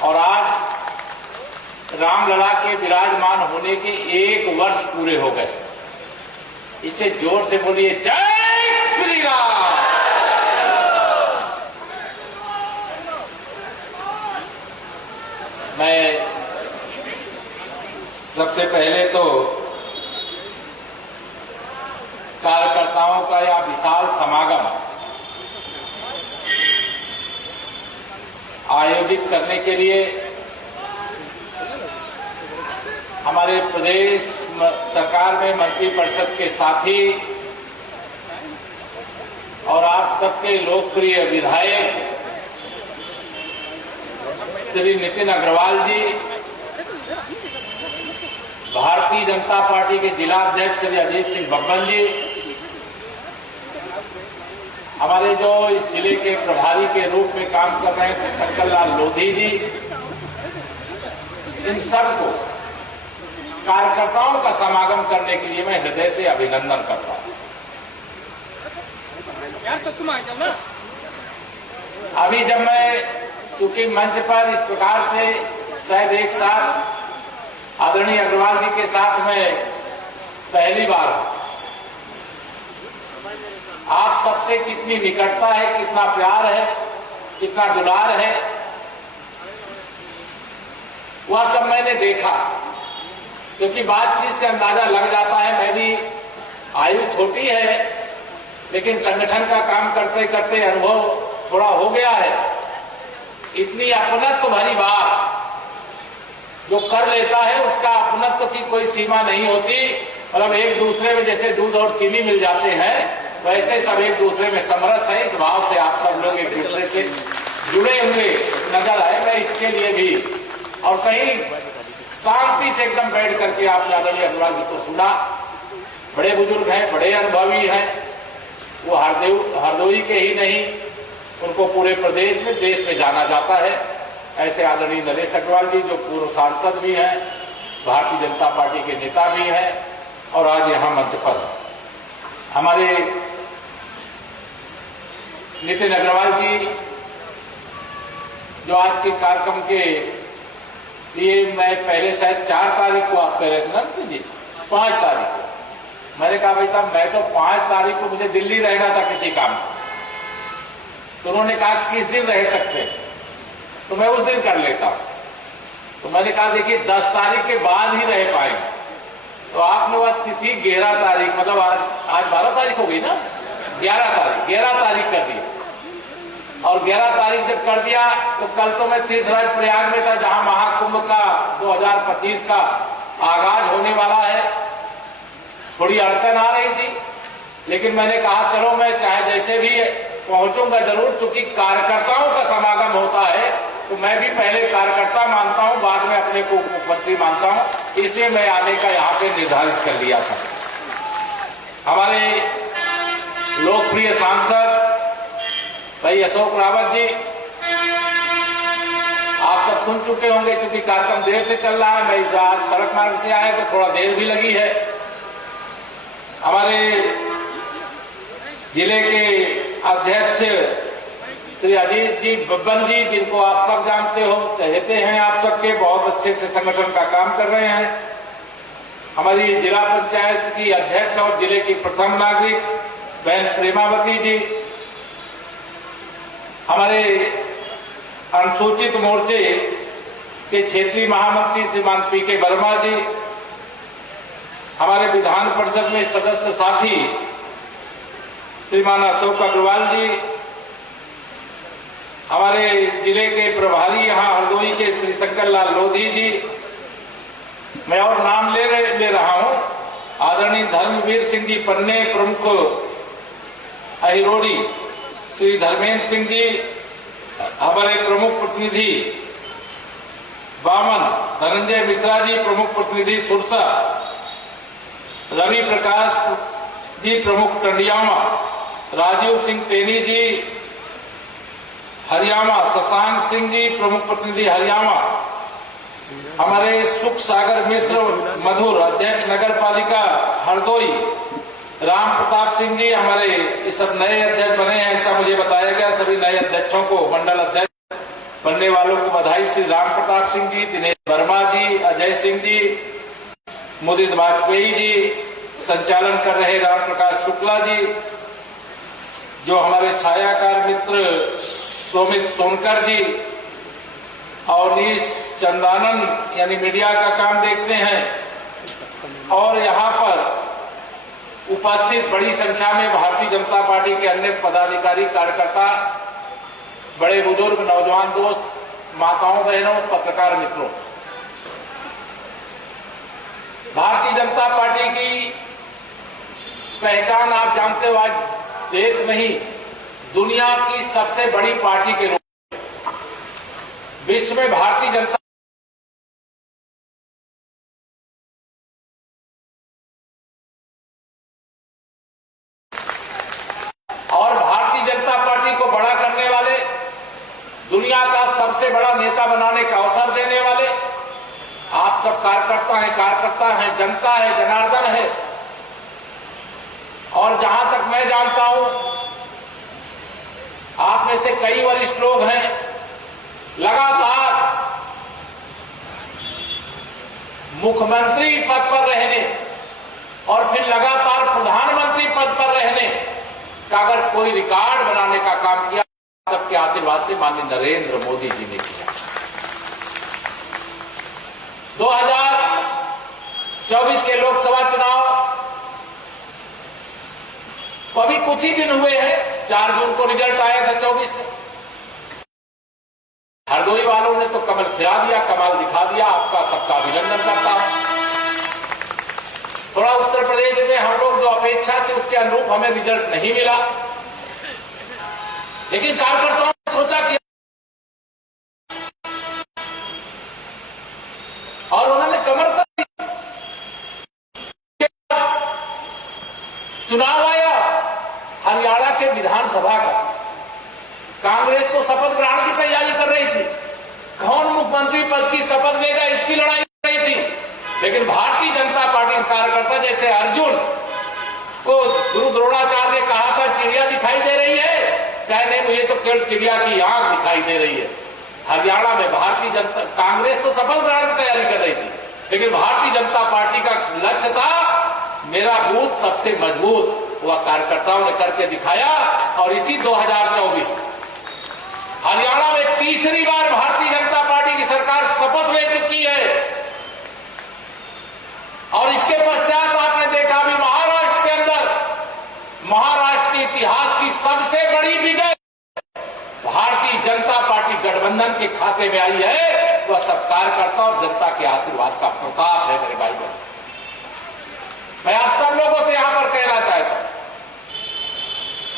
और आज रामलला के विराजमान होने के 1 वर्ष पूरे हो गए। इसे जोर से बोलिए, जय श्री राम। मैं सबसे पहले तो कार्यकर्ताओं का यह विशाल समागम आयोजित करने के लिए हमारे प्रदेश सरकार में मंत्रिपरिषद के साथी और आप सबके लोकप्रिय विधायक श्री नितिन अग्रवाल जी, भारतीय जनता पार्टी के जिला अध्यक्ष श्री अजीत सिंह बब्बन जी, हमारे जो इस जिले के प्रभारी के रूप में काम कर रहे हैं शंकर लाल लोधी जी, इन सबको कार्यकर्ताओं का समागम करने के लिए मैं हृदय से अभिनंदन करता हूं। अभी जब मैं चूंकि मंच पर इस प्रकार से शायद एक साथ आदरणीय अग्रवाल जी के साथ मैं पहली बार, आप सबसे कितनी निकटता है, कितना प्यार है, कितना दुलार है, वह सब मैंने देखा। क्योंकि बातचीत से अंदाजा लग जाता है, मैं भी आयु छोटी है लेकिन संगठन का काम करते करते अनुभव थोड़ा हो गया है। इतनी अपनत्व भरी बात जो कर लेता है उसका अपनत्व की कोई सीमा नहीं होती। मतलब एक दूसरे में जैसे दूध और चीनी मिल जाते हैं वैसे सब एक दूसरे में समरस है। इस भाव से आप सब लोग एक दूसरे से जुड़े हुए नजर आए। मैं इसके लिए भी और कहीं शांति से एकदम बैठ करके आपने आदरणीय अग्रवाल जी को सुना। बड़े बुजुर्ग हैं, बड़े अनुभवी हैं, वो हरदोई के ही नहीं, उनको पूरे प्रदेश में, देश में जाना जाता है। ऐसे आदरणीय नरेश अग्रवाल जी जो पूर्व सांसद भी हैं, भारतीय जनता पार्टी के नेता भी हैं और आज यहां मंच पर हमारे नितिन अग्रवाल जी जो आज के कार्यक्रम के लिए मैं पहले शायद 4 तारीख को आप कह रहे थे ना जी, 5 तारीख को मैंने कहा भाई साहब मैं तो 5 तारीख को मुझे दिल्ली रहना था किसी काम से। तो उन्होंने कहा किस दिन रह सकते हैं, तो मैं उस दिन कर लेता हूं। तो मैंने कहा देखिए 10 तारीख के बाद ही रह पाएंगे। तो आपने वह तिथि 11 तारीख, मतलब आज 12 तारीख हो गई ना, 11 तारीख कर दी। और 11 तारीख जब कर दिया तो कल तो मैं तीर्थराज प्रयाग में था जहां महाकुंभ का 2025 का आगाज होने वाला है। थोड़ी अड़चन आ रही थी लेकिन मैंने कहा चलो मैं चाहे जैसे भी पहुंचूंगा जरूर। चूंकि कार्यकर्ताओं का समागम होता है तो मैं भी पहले कार्यकर्ता मानता हूं, बाद में अपने को मुख्यमंत्री मानता हूं। इसलिए मैं आने का यहां पे निर्धारित कर लिया था। हमारे लोकप्रिय सांसद भाई अशोक रावत जी, आप सब सुन चुके होंगे क्योंकि कार्यक्रम देर से चल रहा है। मैं इस बार सड़क मार्ग से आया तो थोड़ा देर भी लगी है। हमारे जिले के अध्यक्ष श्री अजीत जी बब्बन जी, जिनको आप सब जानते हो, चहेते हैं आप सबके, बहुत अच्छे से संगठन का काम कर रहे हैं। हमारी जिला पंचायत की अध्यक्ष और जिले की प्रथम नागरिक बहन प्रेमावती जी, हमारे अनुसूचित मोर्चे के क्षेत्रीय महामंत्री श्रीमान पीके वर्मा जी, हमारे विधान परिषद में सदस्य साथी श्रीमान अशोक अग्रवाल जी, हमारे जिले के प्रभारी यहां हरदोई के श्री शंकर लाल लोधी जी, मैं और नाम ले रहा हूं, आदरणीय धर्मवीर सिंह जी पन्ने प्रमुख अहिरोड़ी, श्री धर्मेंद्र सिंह जी हमारे प्रमुख प्रतिनिधि बामन, धनंजय मिश्रा जी प्रमुख प्रतिनिधि सुरसा, रवि प्रकाश जी प्रमुख टंडियामा, राजीव सिंह टेनी जी हरियाणा, शशांक सिंह जी प्रमुख प्रतिनिधि हरियाणा, हमारे सुख सागर मिश्र मधुर अध्यक्ष नगर पालिका हरदोई, राम प्रताप सिंह जी हमारे ये सब नए अध्यक्ष बने हैं, ऐसा मुझे बताया गया। सभी नए अध्यक्षों को मंडल अध्यक्ष बनने वालों को बधाई। श्री राम प्रताप सिंह जी, दिनेश वर्मा जी, अजय सिंह जी, मुदित वाजपेयी जी, संचालन कर रहे राम प्रकाश शुक्ला जी, जो हमारे छायाकार मित्र सोमित सोनकर जी, अवनीश चंदानन यानी मीडिया का काम देखते हैं, और यहां पर उपस्थित बड़ी संख्या में भारतीय जनता पार्टी के अन्य पदाधिकारी, कार्यकर्ता, बड़े बुजुर्ग, नौजवान दोस्त, माताओं, बहनों, पत्रकार मित्रों। भारतीय जनता पार्टी की पहचान आप जानते हो, आज देश में ही दुनिया की सबसे बड़ी पार्टी के रूप में विश्व में भारतीय जनता और भारतीय जनता पार्टी को बड़ा करने वाले, दुनिया का सबसे बड़ा नेता बनाने का अवसर देने वाले आप सब कार्यकर्ता हैं, जनता है, जनार्दन है। और जहां तक मैं जानता हूं, आप में से कई वरिष्ठ लोग हैं, लगातार मुख्यमंत्री पद पर रहने और फिर लगातार प्रधानमंत्री पद पर रहने का अगर कोई रिकॉर्ड बनाने का काम किया, सबके आशीर्वाद से माननीय नरेंद्र मोदी जी ने किया। 2024 के लोकसभा चुनाव अभी कुछ ही दिन हुए हैं, 4 जून को रिजल्ट आया था 24 में। हरदोई वालों ने तो कमल खिला दिया, कमाल दिखा दिया, आपका सबका अभिनंदन करता हूं। थोड़ा उत्तर प्रदेश में हम लोग जो अपेक्षा थी उसके अनुरूप हमें रिजल्ट नहीं मिला, लेकिन कार्यकर्ताओं ने सोचा कि और उन्होंने कमर कर दी। चुनाव आया हरियाणा के विधानसभा का, कांग्रेस तो शपथ ग्रहण की तैयारी कर रही थी, कौन मुख्यमंत्री पद की शपथ लेगा इसकी लड़ाई कर रही थी। लेकिन भारतीय जनता पार्टी के कार्यकर्ता, जैसे अर्जुन को गुरु द्रोणाचार्य ने कहा था चिड़िया दिखाई दे रही है, कहने मुझे तो केवल चिड़िया की आंख दिखाई दे रही है। हरियाणा में भारतीय जनता कांग्रेस तो शपथ ग्रहण की तैयारी कर रही थी, लेकिन भारतीय जनता पार्टी का लक्ष्य था मेरा बूथ सबसे मजबूत, वह कार्यकर्ताओं ने करके दिखाया। और इसी 2024 हरियाणा में तीसरी बार भारतीय जनता पार्टी की सरकार शपथ ले चुकी है। और इसके पश्चात आपने देखा अभी महाराष्ट्र के अंदर, महाराष्ट्र के इतिहास की सबसे बड़ी विजय भारतीय जनता पार्टी गठबंधन के खाते में आई है। वह सब कार्यकर्ता और जनता के आशीर्वाद का प्रताप है मेरे भाई बहन। मैं आप सब लोगों से यहां पर कहना चाहता हूं,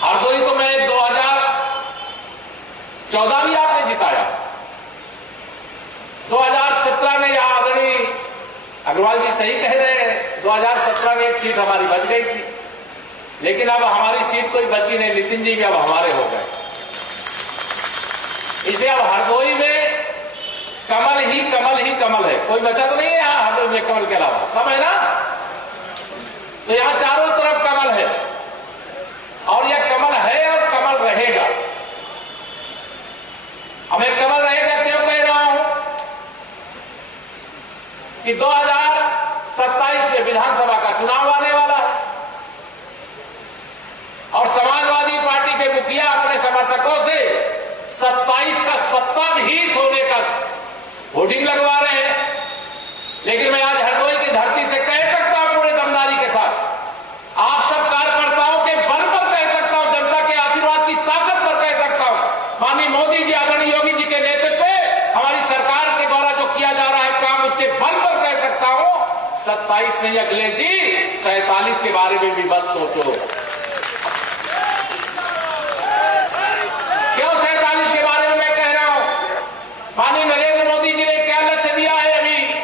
हरदोई तो मैं 2014 भी आपने जिताया, 2017 में यहां आदरणीय अग्रवाल जी सही कह रहे हैं, 2017 में एक सीट हमारी बच गई थी, लेकिन अब हमारी सीट कोई बची नहीं, नितिन जी भी अब हमारे हो गए। इसलिए अब हरदोई में कमल ही कमल है, कोई बचा तो नहीं है यहां हरदोई में कमल के अलावा, सब है ना। तो यहां चारों तरफ कमल है, और यह कमल है और कमल रहेगा। अब मैं कमल रहेगा क्यों कह रहा हूं कि 2027 में विधानसभा का चुनाव आने वाला है, और समाजवादी पार्टी के मुखिया अपने समर्थकों से 27 का सत्ताधीश होने का होर्डिंग लगवा रहे हैं। लेकिन मैं आज हरदोई की धरती से कह सकता हूं पूरे दमदारी के साथ, आप सब कार्यकर्ताओं के बल पर कह सकता हूं, जनता के आशीर्वाद की ताकत पर कह सकता हूं, माननीय मोदी जी, आदरणीय योगी जी के नेतृत्व में हमारी सरकार के द्वारा जो किया जा रहा है काम, उसके बल पर कह सकता हूं 27 नहीं अखिलेश जी, 47 के बारे में भी मत सोचो। क्यों 47 के बारे में मैं कह रहा हूं? माननीय नरेंद्र मोदी जी ने क्या लक्ष्य दिया है? अभी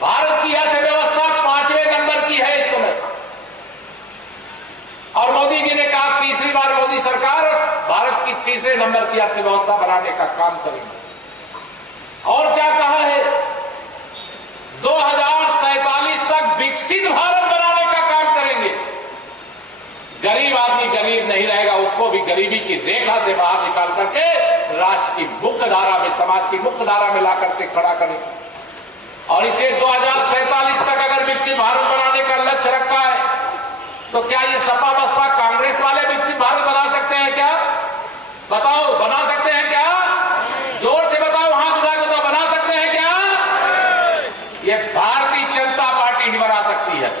भारत की अर्थव्यवस्था 5वें नंबर की है इस समय, और मोदी जी ने कहा तीसरी बार मोदी सरकार भारत की तीसरे नंबर की अर्थव्यवस्था बनाने का काम करेगी। और क्या कहा है? 2047 तक विकसित भारत बनाने का काम करेंगे। गरीब आदमी गरीब नहीं रहेगा, उसको भी गरीबी की रेखा से बाहर निकाल करके राष्ट्र की मुख्य धारा में, समाज की मुख्य धारा में ला करके खड़ा करें। और इसके 2047 तक अगर विकसित भारत बनाने का लक्ष्य रखा है तो क्या ये सपा बसपा कांग्रेस वाले विकसित भारत बना सकते हैं क्या? बताओ, बना सकते हैं क्या? जोर से बताओ, हाथ उठा के तो बना सकते हैं क्या? ये भारतीय जनता पार्टी नहीं बना सकती है।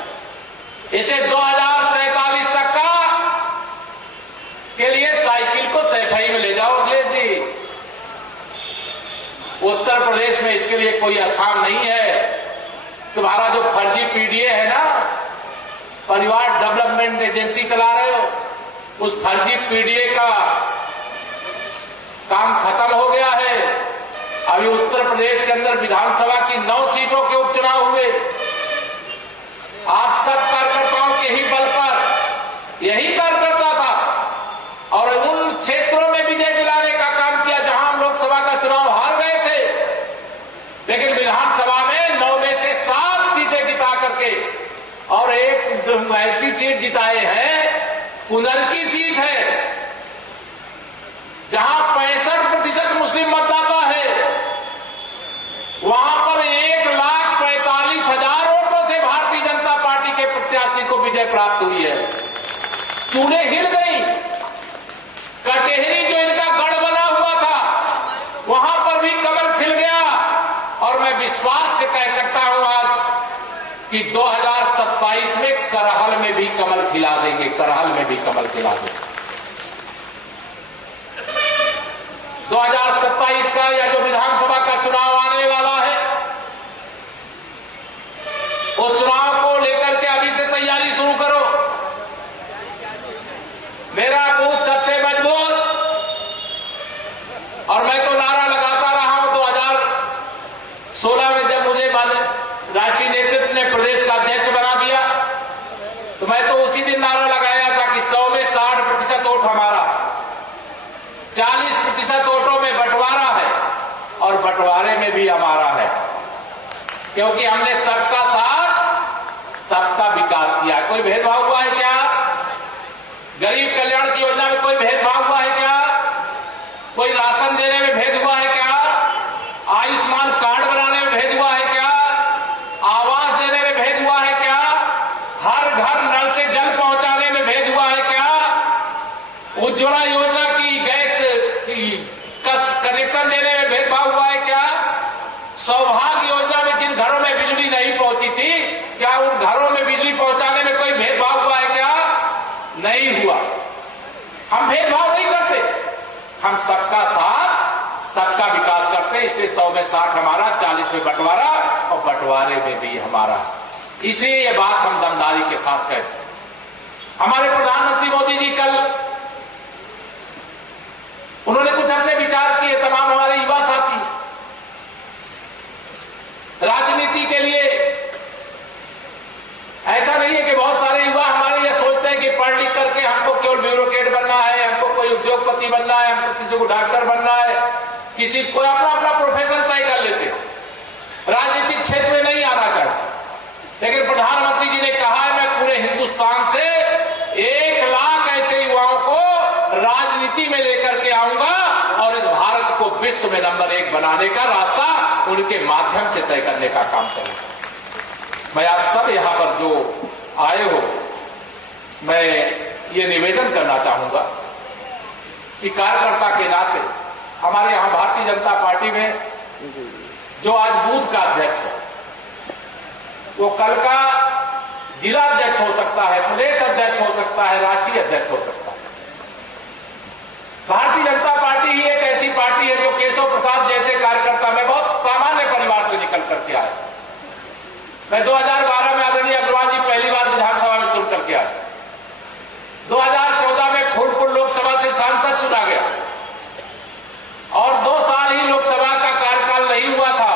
इसे 2047 तक का के लिए साइकिल को सफाई में ले जाओ अखिलेश जी। उत्तर प्रदेश में इसके लिए कोई स्थान नहीं है। तुम्हारा जो फर्जी पीडीए है ना, परिवार डेवलपमेंट एजेंसी चला रहे हो, उस फर्जी पीडीए का काम खत्म हो गया है। अभी उत्तर प्रदेश के अंदर विधानसभा की 9 सीटों के उपचुनाव हुए। आप सब कार्यकर्ताओं के ही बल पर, यही कार्यकर्ता था और उन क्षेत्रों में विजय दिलाने का काम किया जहां हम लोकसभा का चुनाव हार गए थे, लेकिन विधानसभा में 9 में से 7 सीटें जिता करके और एक ऐसी सीट जिताए हैं, पुनर की सीट है जहां 65% मुस्लिम मतदाता है। वहां पर 1,45,000 वोटों से भारतीय जनता पार्टी के प्रत्याशी को विजय प्राप्त हुई है। चूड़े हिल गई। कटेहरी जो इनका गढ़ बना हुआ था, वहां पर भी कमल खिल गया। और मैं विश्वास से कह सकता हूं आज कि 2027 में करहल में भी कमल खिला देंगे, करहल में भी कमल खिला देंगे। 2027 का या जो विधानसभा का चुनाव आने वाला है, उस चुनाव को लेकर के अभी से तैयारी शुरू करो। मेरा बूथ सबसे मजबूत, और मैं तो नारा लगाता रहा हूं। 2016 में जब मुझे राष्ट्रीय नेतृत्व ने प्रदेश का अध्यक्ष बना दिया तो मैं तो उसी दिन नारा लगाया था कि 100 में 60% वोट हमारा, 40% वोटों में बंटवारा है और बंटवारे में भी हमारा है, क्योंकि हमने सबका साथ सबका विकास किया। कोई भेदभाव हुआ है क्या? गरीब कल्याण की योजना में कोई भेदभाव हुआ है क्या? कोई राशन देने में भेद हुआ है क्या? आयुष्मान कार्ड बनाने में भेद हुआ है क्या? आवास देने में भेद हुआ है क्या? हर घर नल से जल पहुंचाने में भेद हुआ है क्या? उज्ज्वला योजना की गैस कनेक्शन देने में भेदभाव हुआ है क्या? सौभाग्य योजना में जिन घरों में बिजली नहीं पहुंची थी, क्या उन घरों में बिजली पहुंचाने में कोई भेदभाव हुआ है क्या? नहीं हुआ। हम भेदभाव नहीं करते, हम सबका साथ सबका विकास करते हैं। इसलिए 100 में 60 हमारा, 40 में बंटवारा और बंटवारे में भी हमारा। इसलिए ये बात हम दमदारी के साथ कहते हैं। हमारे प्रधानमंत्री मोदी जी कल उन्होंने कुछ अपने विचार किए, तमाम हमारे युवा साथी। राजनीति के लिए ऐसा नहीं है कि बहुत सारे युवा हमारे ये सोचते हैं कि पढ़ लिख करके हमको केवल ब्यूरोक्रेट बनना है, हमको कोई उद्योगपति बनना है, हमको किसी को डॉक्टर बनना है, किसी को अपना अपना प्रोफेशन तय कर लेते हैं, राजनीतिक क्षेत्र में नहीं आना चाहते। लेकिन प्रधानमंत्री जी ने कहा है, मैं पूरे हिंदुस्तान से 1 लाख ऐसे युवाओं को राजनीति में लेकर के आऊंगा और इस भारत को विश्व में नंबर 1 बनाने का रास्ता उनके माध्यम से तय करने का काम करूंगा। मैं आप सब यहां पर जो आए हो, मैं ये निवेदन करना चाहूंगा कि कार्यकर्ता के नाते हमारे यहां भारतीय जनता पार्टी में जो आज बूथ का अध्यक्ष है, वो कल का जिला अध्यक्ष हो सकता है, प्रदेश अध्यक्ष हो सकता है, राष्ट्रीय अध्यक्ष हो सकता है। भारतीय जनता पार्टी ही एक ऐसी पार्टी है जो केशव प्रसाद जैसे कार्यकर्ता में बहुत सामान्य परिवार से निकल करके आए। मैं 2012 में आदरणीय अग्रवाल जी पहली बार विधानसभा में चुन करके आए। 2014 में फूलपुर लोकसभा से सांसद चुना गया और 2 साल ही लोकसभा का कार्यकाल नहीं हुआ था।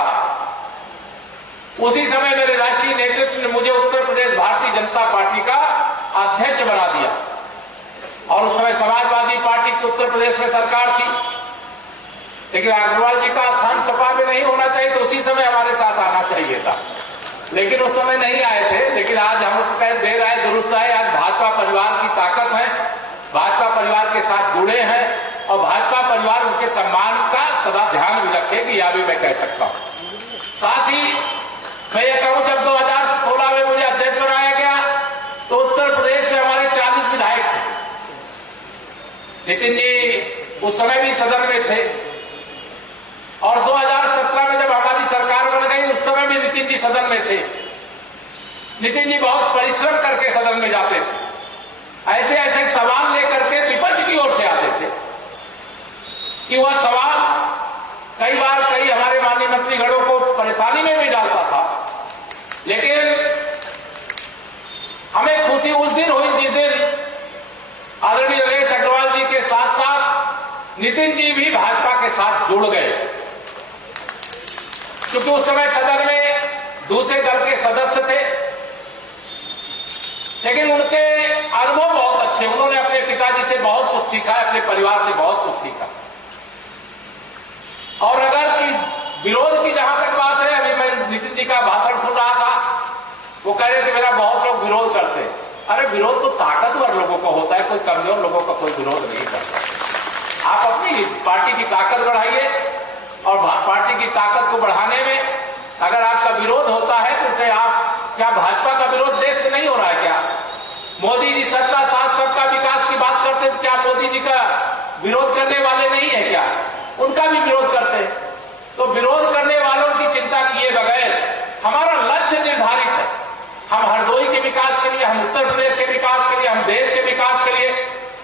उसी समय मेरे राष्ट्रीय नेतृत्व ने मुझे उत्तर प्रदेश भारतीय जनता पार्टी का अध्यक्ष बना दिया और उस समय समाजवादी पार्टी की उत्तर प्रदेश में सरकार थी। लेकिन अग्रवाल जी का स्थान सपा में नहीं होना चाहिए, तो उसी समय हमारे साथ आना चाहिए था, लेकिन उस समय नहीं आए थे। लेकिन आज हम कह दे रहे हैं, दुरुस्त है। आज भाजपा परिवार की ताकत है भाजपा परिवार के साथ जुड़े हैं और भाजपा परिवार उनके सम्मान का सदा ध्यान भी रखेगी, यह भी मैं कह सकता हूं। साथ ही मैं ये कहूं, जब 2016 में मुझे अध्यक्ष बनाया गया तो उत्तर प्रदेश में हमारे 40 विधायक थे। नितिन जी उस समय भी सदन में थे और 2017 में जब हमारी सरकार बन गई उस समय भी नितिन जी सदन में थे। नितिन जी बहुत परिश्रम करके सदन में जाते थे, ऐसे ऐसे सवाल लेकर के विपक्ष की ओर से आते थे कि वह सवाल कई बार कई हमारे माननीय मंत्रीगणों को परेशानी में भी डालता था। लेकिन हमें खुशी उस दिन हुई जिस दिन आदरणीय नरेश अग्रवाल जी के साथ साथ नितिन जी भी भाजपा के साथ जुड़ गए, क्योंकि उस समय सदन में दूसरे दल के सदस्य थे, लेकिन उनके अनुभव बहुत अच्छे, उन्होंने अपने पिताजी से बहुत कुछ सीखा, अपने परिवार से बहुत कुछ सीखा। और अगर विरोध की जहां तक बात है, अभी मैं नितिन जी का भाषण सुन रहा था, वो कह रहे थे मेरा बहुत लोग विरोध करते हैं। अरे विरोध तो ताकतवर लोगों को होता है, कोई कमजोर लोगों का कोई विरोध नहीं करता। आप अपनी पार्टी की ताकत बढ़ाइए और पार्टी की ताकत को बढ़ाने में अगर आपका विरोध होता है तो उसे आप, क्या भाजपा का विरोध देश में नहीं हो रहा है क्या? मोदी जी सबका साथ सबका विकास की बात करते तो क्या मोदी जी का विरोध करने वाले नहीं है क्या? उनका भी विरोध करते हैं। तो विरोध करने वालों की चिंता किए बगैर हमारा लक्ष्य निर्धारित है। हम हरदोई के विकास के लिए, हम उत्तर प्रदेश के विकास के लिए, हम देश के विकास के लिए,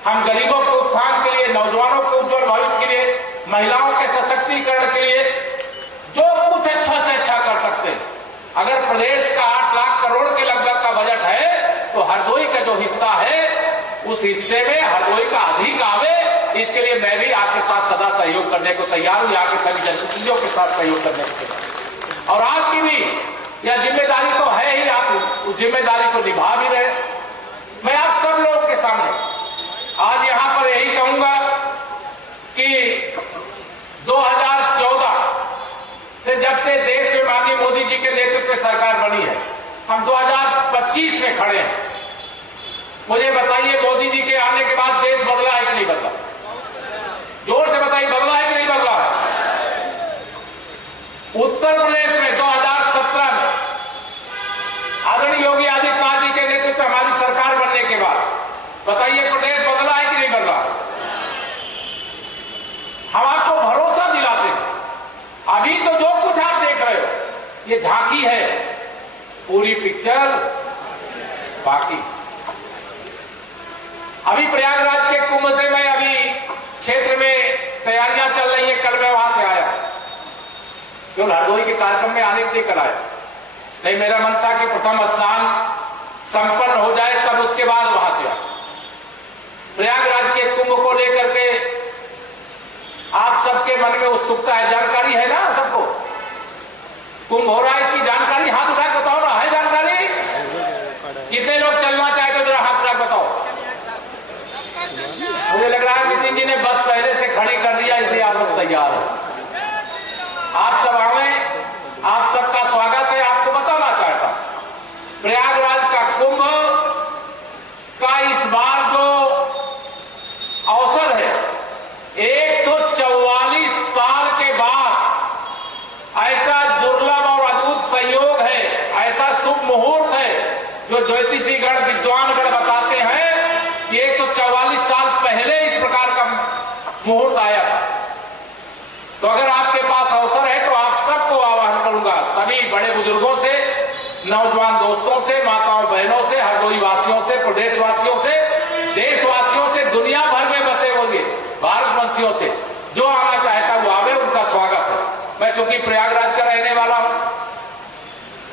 हम गरीबों के उत्थान के लिए, नौजवानों के उज्जवल भविष्य के लिए, महिलाओं के सशक्तिकरण के लिए जो कुछ अच्छा से अच्छा कर सकते हैं। अगर प्रदेश का 8 लाख करोड़ के लगभग का बजट है तो हरदोई का जो हिस्सा है उस हिस्से में हरदोई का अधिक आवे, इसके लिए मैं भी आपके साथ सदा सहयोग करने को तैयार हूं, यहाँ के सभी जनप्रतिनिधियों के साथ सहयोग करने को तैयार। और आपकी भी यह जिम्मेदारी तो है ही, आप उस जिम्मेदारी को निभा भी रहे। मैं आप सब लोगों के सामने आज यहां पर यही कहूंगा कि 2014 से जब से देश में माननीय मोदी जी के नेतृत्व में सरकार बनी है, हम 2025 में खड़े हैं। मुझे बताइए, मोदी जी के आने के बाद देश बदला है कि नहीं बदला? जोर से बताइए, बदला है कि नहीं बदला है? उत्तर प्रदेश में 2017 में आदरणीय योगी आदित्यनाथ जी के नेतृत्व में हमारी सरकार बनने के बाद बताइए प्रदेश बदला है कि नहीं बदला? हम आपको भरोसा दिलाते हैं। अभी तो जो कुछ आप देख रहे हो ये झांकी है, पूरी पिक्चर बाकी। अभी प्रयागराज के कुंभ से मैं अभी क्षेत्र में तैयारियां चल रही है, कल मैं वहां से आया, केवल हरदोई के कार्यक्रम में आने के लिए कल आया। नहीं, मेरा मन था कि प्रथम स्नान संपन्न हो जाए तब उसके बाद वहां से आया। प्रयागराज के कुंभ को लेकर के आप सबके मन में उत्सुकता है, जानकारी है ना सबको? कुंभ हो रहा है, इसकी जानकारी हाथ उठा के बताओ ना, है जानकारी? कितने लोग चलना चाहते हो, जरा हाथ उठा बताओ। मुझे लग रहा है नितिन जी ने बस पहले से खड़ी कर दिया, इसलिए आप लोग तैयार हो। आप सब आए, आप सबका स्वागत है। आपको बताना चाहता प्रयागराज का कुंभ का इस बार जो अवसर है, 144 साल के बाद ऐसा दुर्लभ और अद्भुत संयोग है, ऐसा शुभ मुहूर्त है जो ज्योतिषीगण विद्वानगण बताते हैं कि 144 साल पहले इस प्रकार का मुहूर्त आया था। तो अगर आपके पास अवसर है तो आप सबको आह्वान करूंगा, सभी बड़े बुजुर्गों से, नौजवान दोस्तों से, माताओं बहनों से, हरदोई वासियों से, प्रदेशवासियों से, देशवासियों से, दुनिया भर में बसे हुए भारतवंशियों से, जो आना चाहता वो आवे, उनका स्वागत है। मैं चूंकि प्रयागराज का रहने वाला हूं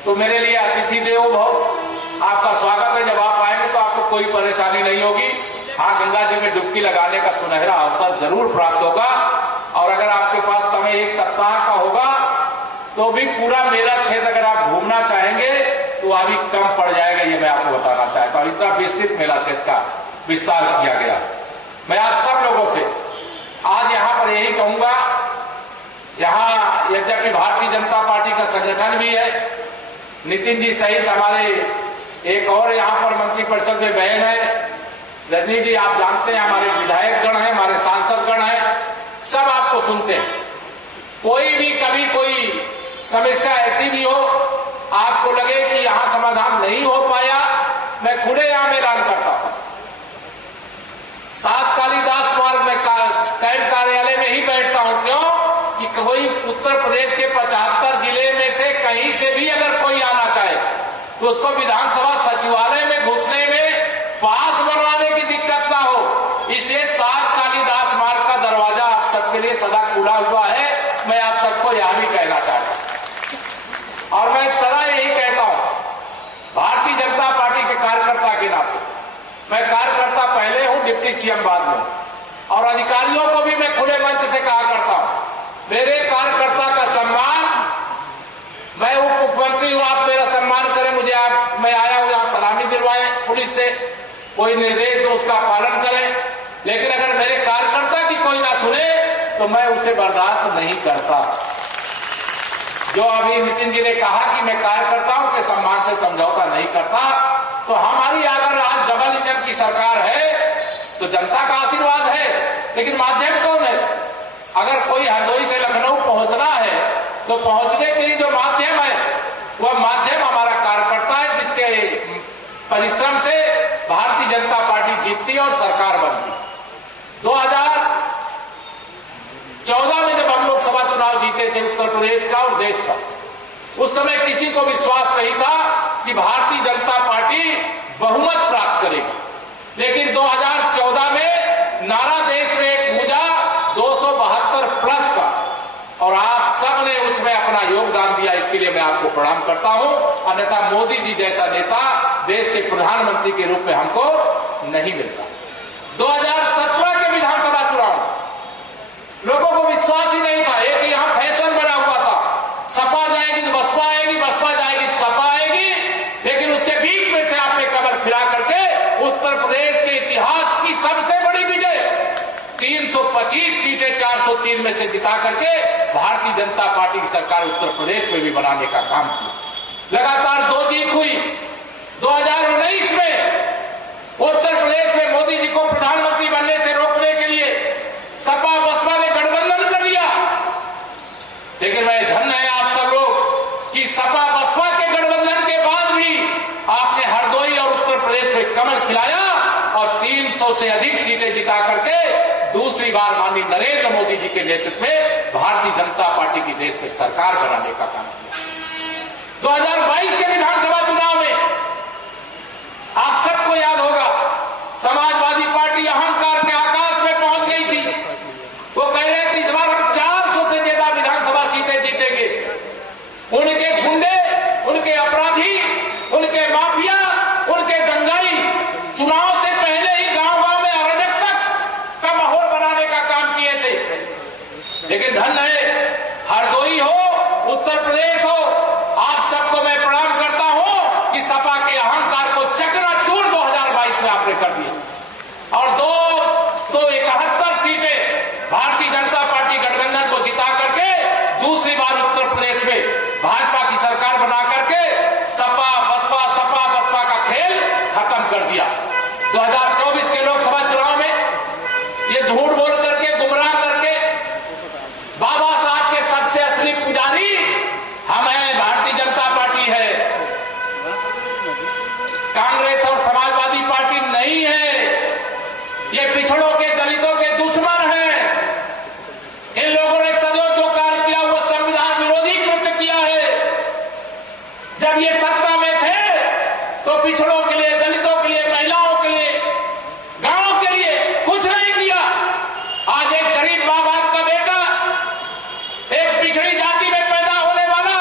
तो मेरे लिए अतिथि देवो भव, आपका स्वागत है। जब आप आएंगे तो आपको कोई परेशानी नहीं होगी। हाँ, गंगा जी में डुबकी लगाने का सुनहरा अवसर जरूर प्राप्त होगा। और अगर आपके पास समय 1 सप्ताह का होगा तो भी पूरा मेरा क्षेत्र अगर आप घूमना चाहेंगे तो अभी कम पड़ जाएगा, ये मैं आपको बताना चाहता हूं। इतना विस्तृत मेला क्षेत्र का विस्तार किया गया। मैं आप सब लोगों से आज यहां पर यही कहूंगा, यहां यद्यपि भारतीय जनता पार्टी का संगठन भी है, नितिन जी सहित हमारे एक और यहां पर मंत्रिपरिषद में बहन है, रजनी जी, आप जानते हैं हमारे विधायक गण हैं, हमारे सांसद गण हैं, सब आपको सुनते हैं। कोई भी कभी कोई समस्या ऐसी भी हो, आपको लगे कि यहां समाधान नहीं हो पाया, मैं खुलेआम ऐलान करता हूं, 7 कालिदास मार्ग में कैंट कार्यालय में ही बैठता हूं। क्यों कि कोई उत्तर प्रदेश के 75 जिले में से कहीं से भी अगर कोई आना चाहे तो उसको विधानसभा सचिवालय में घुसने में पास बनवाने की दिक्कत ना हो, इसलिए 7 कालिदास मार्ग का दरवाजा आप सबके लिए सदा खुला हुआ है। मैं आप सबको यह भी कहना चाहता हूं और मैं सदा यही कहता हूं, भारतीय जनता पार्टी के कार्यकर्ता के नाते, मैं कार्यकर्ता पहले हूं, डिप्टी सीएम बाद में, और अधिकारियों को भी मैं खुले मंच से कहा करता हूं, मेरे कार्यकर्ता का सम्मान, मैं उप मुख्यमंत्री हूं, आप मेरा सम्मान करें, मुझे मैं आया हूं यहां सलामी दिलवाएं पुलिस से, कोई निर्देश दो उसका पालन करें, लेकिन अगर मेरे कार्यकर्ता की कोई ना सुने तो मैं उसे बर्दाश्त नहीं करता। जो अभी नितिन जी ने कहा कि मैं कार्यकर्ताओं के सम्मान से समझौता नहीं करता, तो हमारी अगर आज डबल इंजन की सरकार है तो जनता का आशीर्वाद है, लेकिन माध्यम कौन है? अगर कोई हरदोई से लखनऊ पहुंचना है तो पहुंचने के लिए जो माध्यम है वह माध्यम हमारा कार्यकर्ता है, जिसके परिश्रम से भारतीय जनता पार्टी जीतती और सरकार बनती। 2014 में जब हम लोकसभा चुनाव जीते थे उत्तर प्रदेश का और देश का, उस समय किसी को विश्वास नहीं था कि भारतीय जनता पार्टी बहुमत प्राप्त करेगी, लेकिन 2014 में नारा देश में एक गूंजा 272 प्लस का, और आप सब ने उसमें अपना योगदान दिया, इसके लिए मैं आपको प्रणाम करता हूं। अन्यथा मोदी जी जैसा नेता देश के प्रधानमंत्री के रूप में हमको नहीं मिलता। 2017 के विधानसभा चुनाव लोगों को विश्वास ही नहीं था, एक यहां फैशन बना हुआ था, सपा जाएगी तो बसपा आएगी, बसपा जाएगी तो सपा आएगी, लेकिन उसके बीच में से आपने कमर खिला करके उत्तर प्रदेश के इतिहास की सबसे बड़ी विजय 325 सीटें 403 में से जिता करके भारतीय जनता पार्टी की सरकार उत्तर प्रदेश में भी बनाने का काम किया। लगातार 2 जीत हुई। 2019 में उत्तर प्रदेश में मोदी जी को प्रधानमंत्री बनने से रोकने के लिए सपा बसपा ने गठबंधन कर लिया, लेकिन मैं धन्य है आप सब लोग कि सपा बसपा के गठबंधन के बाद भी आपने हरदोई और उत्तर प्रदेश में कमर खिलाया और 300 से अधिक सीटें जिता करके दूसरी बार माननीय नरेंद्र मोदी जी के नेतृत्व में भारतीय जनता पार्टी की देश में सरकार बनाने का काम किया। 2022 के विधानसभा चुनाव में आप सबको याद होगा, समाजवादी पार्टी अहंकार के आकाश में पहुंच गई थी। वो कह रहे थे इस बार हम 400 से ज्यादा विधानसभा सीटें जीतेंगे। उनके गुंडे, उनके अपराधी, उनके माफिया, उनके दंगाई चुनाव से पहले ही गांव-गांव में अराजकता का माहौल बनाने का काम किए थे। लेकिन धन्य है, हरदोई हो, उत्तर प्रदेश हो, आप सबको मैं प्रणाम करता हूं कि सपा के अहंकार को चकनाचूर 2022 में आपने कर दिया और 271 सीटें भारतीय जनता पार्टी गठबंधन को जिता करके दूसरी बार उत्तर प्रदेश में भाजपा की सरकार बना करके सपा बसपा का खेल खत्म कर दिया। 2024 के लोकसभा चुनाव में ये झूठ बोल करके, गुमराह करके बाबा साहब के सबसे असली पुजारी हम हैं, भारतीय जनता पार्टी है, कांग्रेस और समाजवादी पार्टी नहीं है। ये पिछड़ों के, दलितों के दुश्मन हैं। इन लोगों ने सदैव जो कार्य किया वो संविधान विरोधी कृत्य किया है। जब ये सत्ता में थे तो पिछड़ों के लिए, दलितों के लिए, महिलाओं के लिए, गांव के लिए कुछ नहीं किया। आज एक गरीब मां बाप का बेटा, एक पिछड़ी जाति में पैदा होने वाला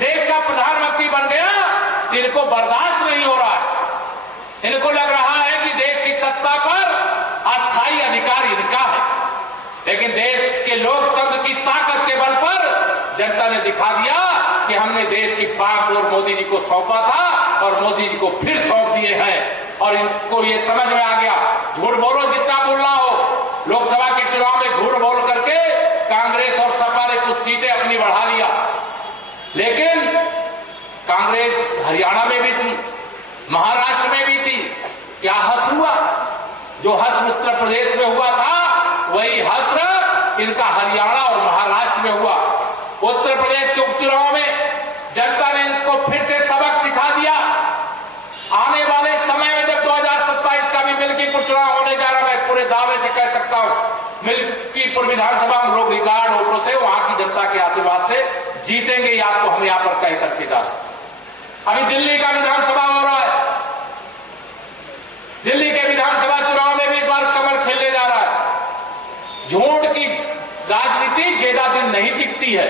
देश का प्रधानमंत्री बन गया, इनको बर्दाश्त नहीं हो रहा है। इनको लग रहा है कि देश की सत्ता पर अस्थायी अधिकार इनका है, लेकिन देश के लोकतंत्र की ताकत के बल पर जनता ने दिखा दिया कि हमने देश की बागडोर मोदी जी को सौंपा था और मोदी जी को फिर सौंप दिए हैं। और इनको ये समझ में आ गया, झूठ बोलो जितना बोलना हो। लोकसभा के चुनाव में झूठ बोल करके कांग्रेस और सपा ने कुछ सीटें अपनी बढ़ा लिया, लेकिन कांग्रेस हरियाणा में भी थी, महाराष्ट्र में भी थी। क्या हस हुआ? जो हश्र उत्तर प्रदेश में हुआ था वही हश्र इनका हरियाणा और महाराष्ट्र में हुआ। उत्तर प्रदेश के उपचुनाव में जनता ने इनको फिर से सबक सिखा दिया। आने वाले समय में जब 2027 का भी मिल्कीपुर चुनाव होने जा रहा है, मैं पूरे दावे से कह सकता हूं मिल्कीपुर विधानसभा में लोग रिकॉर्ड वोटों से वहां की जनता के आशीर्वाद से जीतेंगे। ये आपको हम यहां पर कह करके जा रहे हैं। अभी दिल्ली का विधानसभा हो रहा है। दिल्ली के विधानसभा चुनाव में भी इस बार कमल खिलने जा रहा है। झूठ की राजनीति ज्यादा दिन नहीं टिकती है।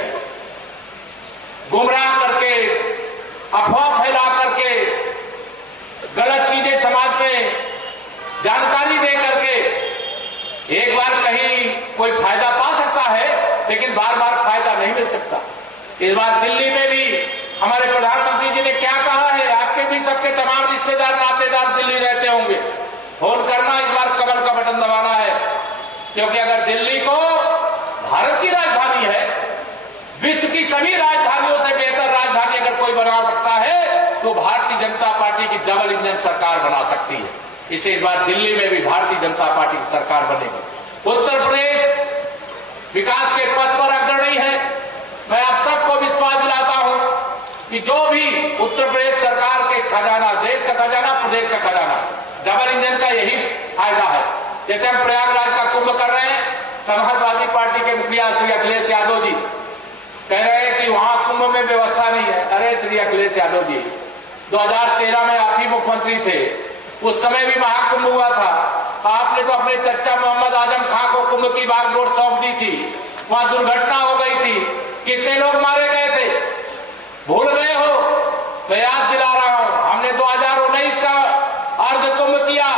गुमराह करके, अफवाह फैला करके, गलत चीजें समाज में जानकारी दे करके एक बार कहीं कोई फायदा पा सकता है, लेकिन बार बार फायदा नहीं मिल सकता। इस बार दिल्ली में भी हमारे प्रधानमंत्री जी ने क्या कहा है, आपके भी सबके तमाम रिश्तेदार नातेदार दिल्ली रहते होंगे, फोन करना, इस बार कमल का बटन दबाना है। क्योंकि अगर दिल्ली को भारत की राजधानी है, विश्व की सभी राजधानियों से बेहतर राजधानी अगर कोई बना सकता है तो भारतीय जनता पार्टी की डबल इंजन सरकार बना सकती है। इससे इस बार दिल्ली में भी भारतीय जनता पार्टी की सरकार बनेगी। उत्तर प्रदेश विकास के पथ पर अग्रणी है। मैं आप सबको विश्वास दिलाता हूं कि जो भी उत्तर प्रदेश सरकार के खजाना, देश का खजाना, प्रदेश का खजाना, डबल इंजन का यही फायदा है। जैसे हम प्रयागराज का कुंभ कर रहे हैं, समाजवादी पार्टी के मुखिया श्री अखिलेश यादव जी कह रहे हैं कि वहां कुंभ में व्यवस्था नहीं है। अरे श्री अखिलेश यादव जी, 2013 में आप ही मुख्यमंत्री थे, उस समय भी महाकुंभ हुआ था। आपने तो अपने चच्चा मोहम्मद आजम खां को कुंभ की बागडोर सौंप दी थी। वहां दुर्घटना हो गई थी, कितने लोग मारे गए थे, भूल गए हो? मैं याद दिला रहा हूं, हमने 2019 का अर्ध कुंभ किया,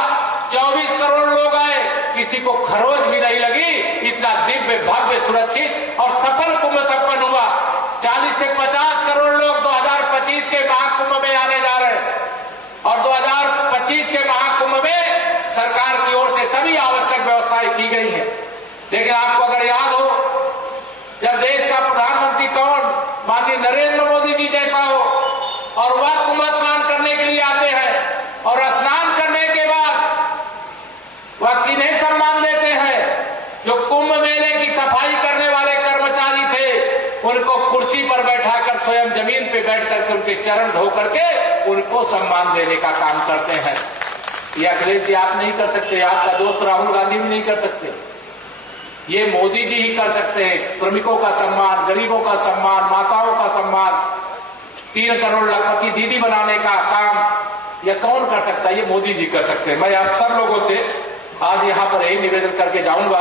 24 करोड़ लोग आए, किसी को खरोच भी नहीं लगी। इतना दिव्य, भव्य, सुरक्षित और सफल कुंभ संपन्न हुआ। 40 से 50 करोड़ लोग 2025 के महाकुंभ में आने जा रहे हैं और 2025 के महाकुंभ में सरकार की ओर से सभी आवश्यक व्यवस्थाएं की गई हैं। लेकिन आपको अगर याद हो, जब देश का प्रधानमंत्री कौन, माननीय नरेंद्र मोदी जी जैसा हो और वह कुंभ स्नान करने के लिए आते हैं और स्नान करने के बाद वह किन्हें सम्मान देते हैं? जो कुंभ मेले की सफाई करने वाले कर्मचारी थे, उनको कुर्सी पर बैठाकर स्वयं जमीन पे बैठ करके उनके चरण धो करके उनको सम्मान देने का काम करते हैं। ये अखिलेश जी आप नहीं कर सकते, आपका दोस्त राहुल गांधी भी नहीं कर सकते, ये मोदी जी ही कर सकते हैं। श्रमिकों का सम्मान, गरीबों का सम्मान, माताओं का सम्मान, 3 करोड़ लखपति दीदी बनाने का काम यह कौन कर सकता है? ये मोदी जी कर सकते हैं। मैं आप सब लोगों से आज यहां पर यही निवेदन करके जाऊंगा,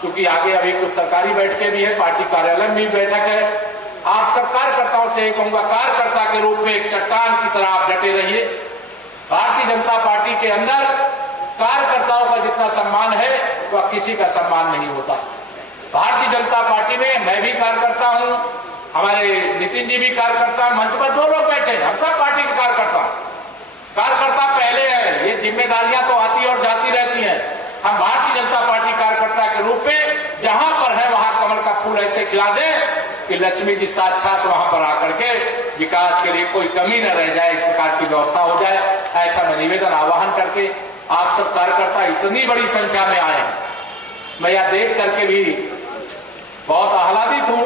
क्योंकि आगे अभी कुछ सरकारी बैठकें भी है, पार्टी कार्यालय में भी बैठक है। आप सब कार्यकर्ताओं से कहूंगा, कार्यकर्ता के रूप में एक चट्टान की तरह आप डटे रहिए। भारतीय जनता पार्टी के अंदर कार्यकर्ताओं का जितना सम्मान है वह किसी का सम्मान नहीं होता। भारतीय जनता पार्टी में मैं भी कार्यकर्ता हूं, हमारे नितिन जी भी कार्यकर्ता, मंच पर 2 लोग बैठे, हम सब पार्टी के कार्यकर्ता। कार्यकर्ता पहले है, ये जिम्मेदारियां तो आती और जाती रहती हैं। हम भारतीय जनता पार्टी कार्यकर्ता के रूप में जहां पर है वहां कमल का फूल ऐसे खिला दें कि लक्ष्मी जी साक्षात वहां पर आकर के विकास के लिए कोई कमी न रह जाए, इस प्रकार की व्यवस्था हो जाए। ऐसा मैं निवेदन आह्वान करके आप सब कार्यकर्ता इतनी बड़ी संख्या में आए, मैं यह देख करके भी बहुत आह्लादित हूं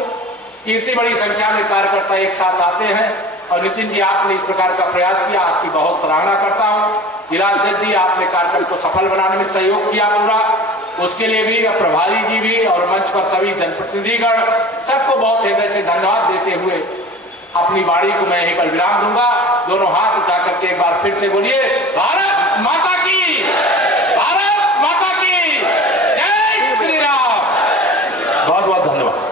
कि इतनी बड़ी संख्या में कार्यकर्ता एक साथ आते हैं। और नितिन जी, आपने इस प्रकार का प्रयास किया, आपकी बहुत सराहना करता हूं। जिलाध्यक्ष जी, आपने कार्यक्रम को सफल बनाने में सहयोग किया पूरा, उसके लिए भी, प्रभारी जी भी और मंच पर सभी जनप्रतिनिधिगण सबको बहुत हृदय से धन्यवाद देते हुए अपनी वाणी को मैं यहीं पर विराम दूंगा। दोनों हाथ उठा करके एक बार फिर से बोलिए, भारत माता की, भारत माता की जय श्री राम। बहुत बहुत धन्यवाद।